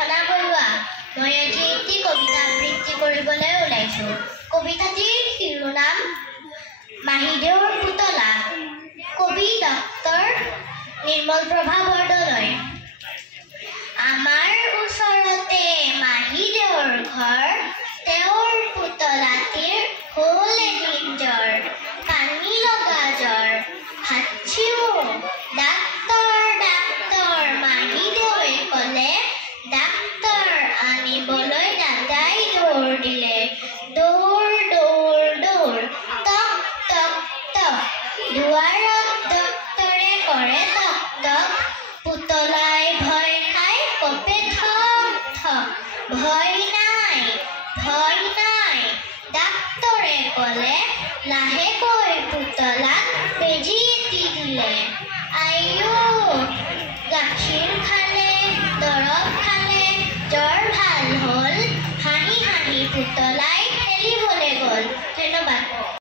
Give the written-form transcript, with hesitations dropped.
প্ৰাৰ্থনা কৰোৱা। মই আজি এটি কবিতা আবৃত্তি কৰিবলৈ ওলাইছো। কবিতাটিৰ শিৰোনাম মাহীদেউৰ পুতলা। কবি ডক্টৰ নিৰ্মল প্ৰভা বৰদলৈ। আমাৰ ওচৰতে মাহীদেউৰ ঘৰ, তেওঁৰ পুতলাটিৰ হ'ল এদিন জ্বৰ। পানী লগা জ্বৰ, হাঁচিও ডাক্তৰ ডাক্তৰ, মাহীদেউৱে ক'লে ডাক্তৰ আনিবলৈ দাদাই দৌৰ দিলে। দৌৰ দৌৰ দৌৰ, টক টক টক, দুৱাৰত ডক্তৰে কৰে টক টক। পুতলাই ভয় খাই কপে ঠক ঠক, ভয় নাই ভয় নাই, ডাক্তৰে ক'লে লাহেকৈ পুতলাত বেজী এটি দিলে।